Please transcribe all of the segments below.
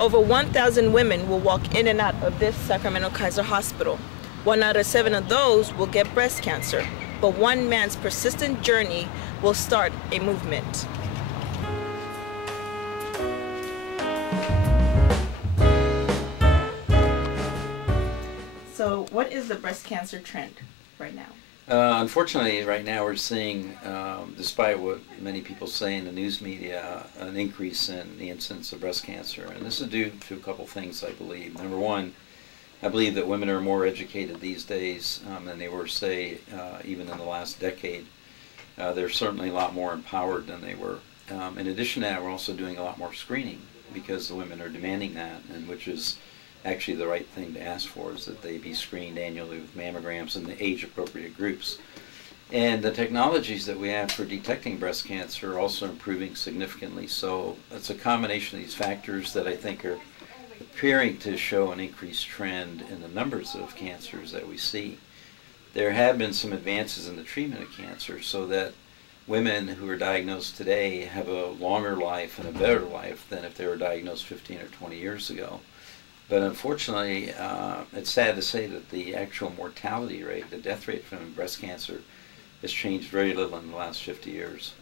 Over 1,000 women will walk in and out of this Sacramento Kaiser hospital. 1 out of 7 of those will get breast cancer, but one man's persistent journey will start a movement. So what is the breast cancer trend right now? Unfortunately, right now we're seeing, despite what many people say in the news media, an increase in the incidence of breast cancer. And this is due to a couple things, I believe. Number one, I believe that women are more educated these days than they were, say, even in the last decade. They're certainly a lot more empowered than they were. In addition to that, we're also doing a lot more screening because the women are demanding that, and which is actually the right thing to ask for, is that they be screened annually with mammograms in the age-appropriate groups. And the technologies that we have for detecting breast cancer are also improving significantly. So it's a combination of these factors that I think are appearing to show an increased trend in the numbers of cancers that we see. There have been some advances in the treatment of cancer so that women who are diagnosed today have a longer life and a better life than if they were diagnosed 15 or 20 years ago. But unfortunately, it's sad to say that the actual mortality rate, the death rate from breast cancer, has changed very little in the last 50 years.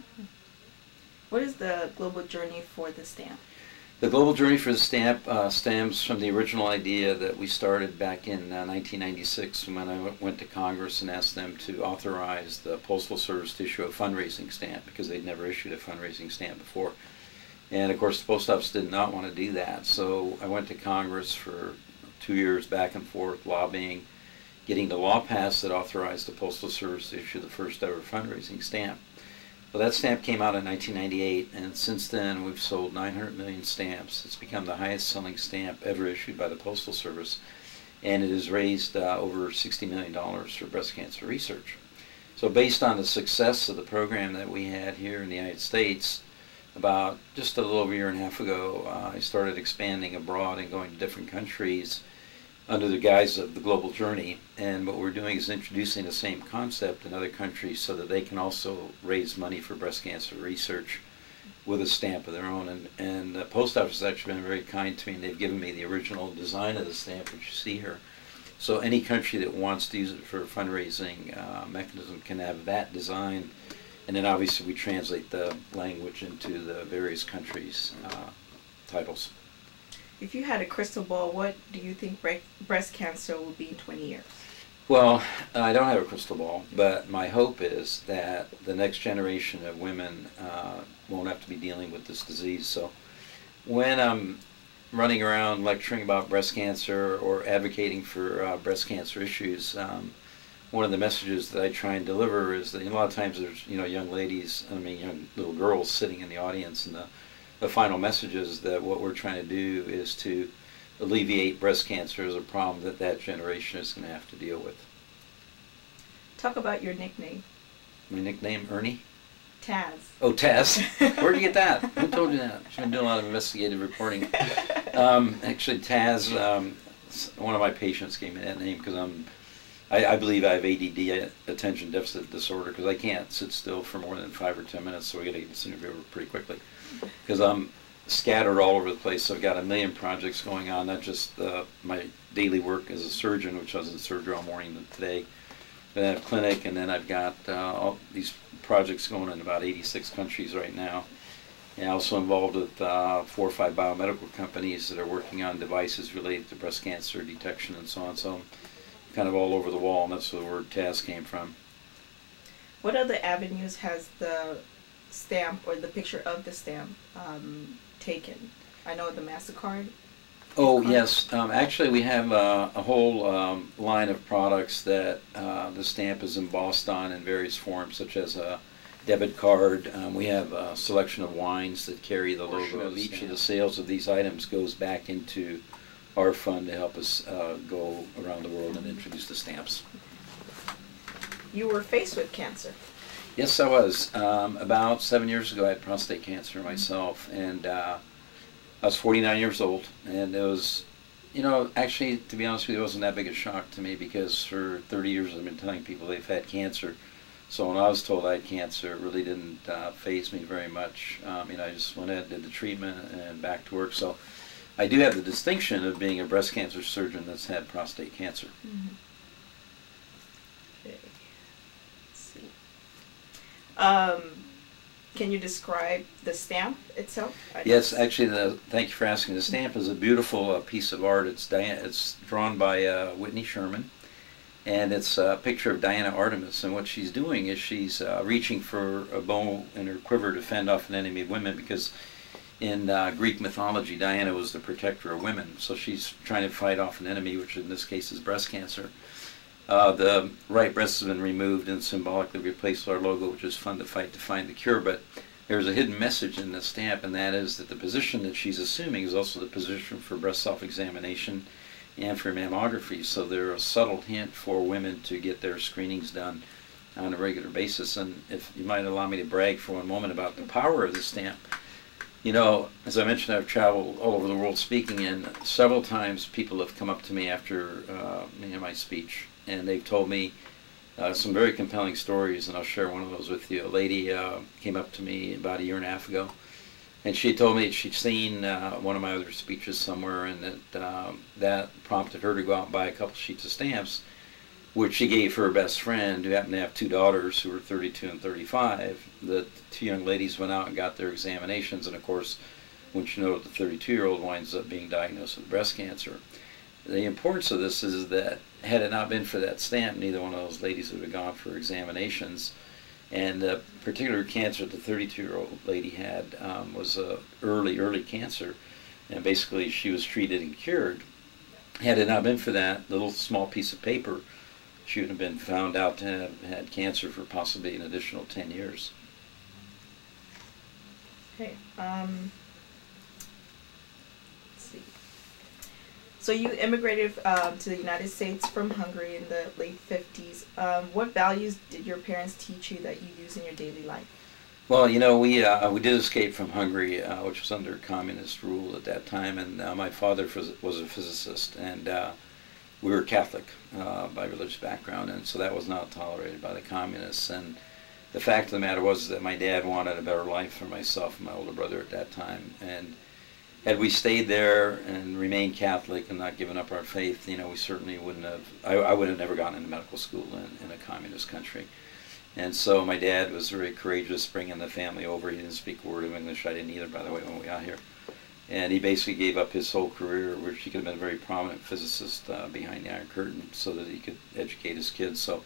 What is the global journey for the stamp? The global journey for the stamp stems from the original idea that we started back in 1996 when I went to Congress and asked them to authorize the Postal Service to issue a fundraising stamp because they'd never issued a fundraising stamp before. And of course the Post Office did not want to do that. So I went to Congress for 2 years back and forth lobbying, getting the law passed that authorized the Postal Service to issue the first ever fundraising stamp. Well, that stamp came out in 1998, and since then we've sold 900 million stamps. It's become the highest selling stamp ever issued by the Postal Service, and it has raised over $60 million for breast cancer research. So based on the success of the program that we had here in the United States, about just a little over a year and a half ago, I started expanding abroad and going to different countries under the guise of the global journey. And what we're doing is introducing the same concept in other countries so that they can also raise money for breast cancer research with a stamp of their own. And the Post Office has actually been very kind to me, and they've given me the original design of the stamp, which you see here. So any country that wants to use it for a fundraising mechanism can have that design. And then obviously we translate the language into the various countries' titles. If you had a crystal ball, what do you think breast cancer will be in 20 years? Well, I don't have a crystal ball, but my hope is that the next generation of women won't have to be dealing with this disease. So when I'm running around lecturing about breast cancer or advocating for breast cancer issues, one of the messages that I try and deliver is that a lot of times there's young ladies, young little girls sitting in the audience, and the final message is that what we're trying to do is to alleviate breast cancer as a problem that that generation is going to have to deal with. Talk about your nickname. My nickname, Ernie? Taz. Oh, Taz. Where'd you get that? Who told you that? She's been doing a lot of investigative reporting. Actually, Taz, one of my patients gave me that name because I believe I have ADD, attention deficit disorder, because I can't sit still for more than 5 or 10 minutes, so we got to get this interview over pretty quickly. Because I'm scattered all over the place, so I've got a million projects going on, not just my daily work as a surgeon, which I was in surgery all morning today, but I have a clinic, and then I've got all these projects going in about 86 countries right now. And also involved with 4 or 5 biomedical companies that are working on devices related to breast cancer detection and so on. So kind of all over the wall, and that's where the word Taz came from. What other avenues has the stamp or the picture of the stamp taken? I know the MasterCard. Oh, yes. Actually, we have a whole line of products that the stamp is embossed on in various forms, such as a debit card. We have a selection of wines that carry the logo of each of the sales of these items goes back into our fund to help us go around the world and introduce the stamps. You were faced with cancer. Yes, I was. About 7 years ago, I had prostate cancer myself, and I was 49 years old, and it was, actually, to be honest with you, it wasn't that big a shock to me because for 30 years I've been telling people they've had cancer. So when I was told I had cancer, it really didn't faze me very much. I just went ahead and did the treatment and back to work. So I do have the distinction of being a breast cancer surgeon that's had prostate cancer. Mm-hmm. Okay. Let's see. Um, can you describe the stamp itself? Yes, actually, thank you for asking. The stamp is a beautiful piece of art. It's drawn by Whitney Sherman, and it's a picture of Diana Artemis. And what she's doing is she's reaching for a bow in her quiver to fend off an enemy of women, because in Greek mythology, Diana was the protector of women. So she's trying to fight off an enemy, which in this case is breast cancer. The right breast has been removed and symbolically replaced with our logo, which is fun to fight to find the cure. But there's a hidden message in the stamp, and that is that the position that she's assuming is also the position for breast self-examination and for mammography. So there's a subtle hint for women to get their screenings done on a regular basis. And if you might allow me to brag for one moment about the power of the stamp. You know, as I mentioned, I've traveled all over the world speaking, and several times people have come up to me after my speech, and they've told me some very compelling stories, and I'll share one of those with you. A lady came up to me about a year and a half ago, and she told me that she'd seen one of my other speeches somewhere, and that prompted her to go out and buy a couple sheets of stamps, which she gave her best friend, who happened to have two daughters who were 32 and 35. The two young ladies went out and got their examinations, and of course, once you know, the 32-year-old winds up being diagnosed with breast cancer. The importance of this is that had it not been for that stamp, neither one of those ladies would have gone for examinations. And the particular cancer the 32-year-old lady had was early cancer, and basically she was treated and cured. Had it not been for that little small piece of paper, she would have been found out to have had cancer for possibly an additional 10 years. Okay. Let's see. So you immigrated to the United States from Hungary in the late 50s. What values did your parents teach you that you use in your daily life? Well, you know, we did escape from Hungary, which was under communist rule at that time, and my father was a physicist, and we were Catholic by religious background, and so that was not tolerated by the communists. And the fact of the matter was that my dad wanted a better life for myself and my older brother at that time. And had we stayed there and remained Catholic and not given up our faith, you know, we certainly wouldn't have, I would have never gone into medical school in a communist country. And so my dad was very courageous bringing the family over. He didn't speak a word of English. I didn't either, by the way, when we got here. And he basically gave up his whole career, which he could have been a very prominent physicist behind the Iron Curtain, so that he could educate his kids. So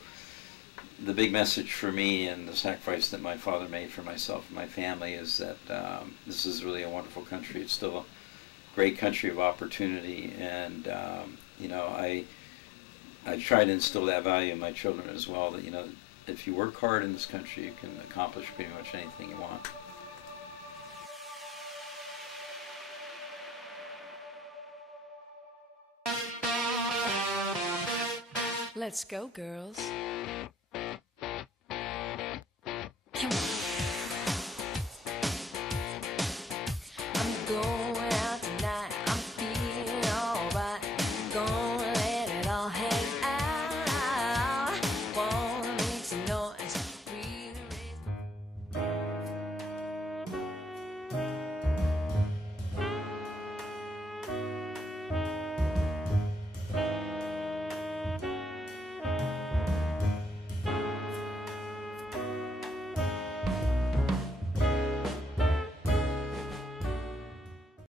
the big message for me and the sacrifice that my father made for myself and my family is that this is really a wonderful country. It's still a great country of opportunity, and you know, I try to instill that value in my children as well, that, you know, if you work hard in this country, you can accomplish pretty much anything you want. Let's go, girls.